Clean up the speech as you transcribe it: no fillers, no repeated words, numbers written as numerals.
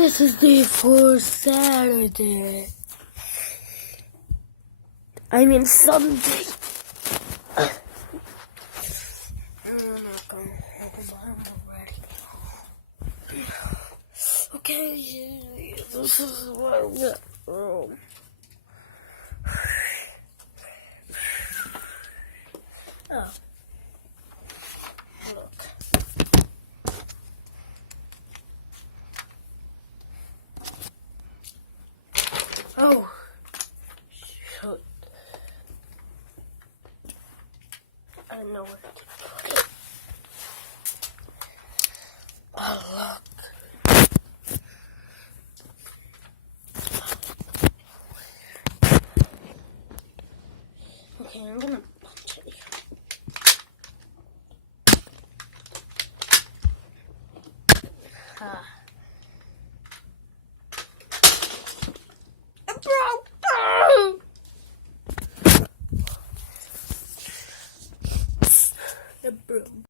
This is day for Saturday. I mean Sunday. I'm not going home. I'm ready. Okay, this is my room. Oh. Look. Oh. Shoot. I don't know where to put it. Oh, look. Okay, I'm gonna punch it here. Ah. It broke! It broke.